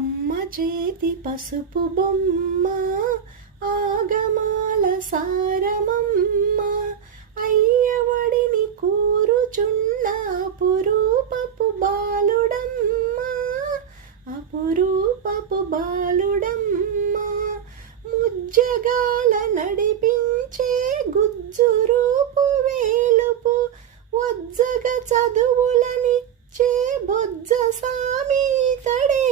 అమ్మ చేతి పసుపు బొమ్మ ఆగమాల సారమమ్మ అయ్యవడిని కూరుచున్న అపురూపపు బాలుడమ్మ అపురూపపు బాలుడమ్మ ముజ్జగాల నడిపించే గుజ్జురూపు వేలుపు వజ్జగ చదువులనిచ్చే బొజ్జ సామీతడే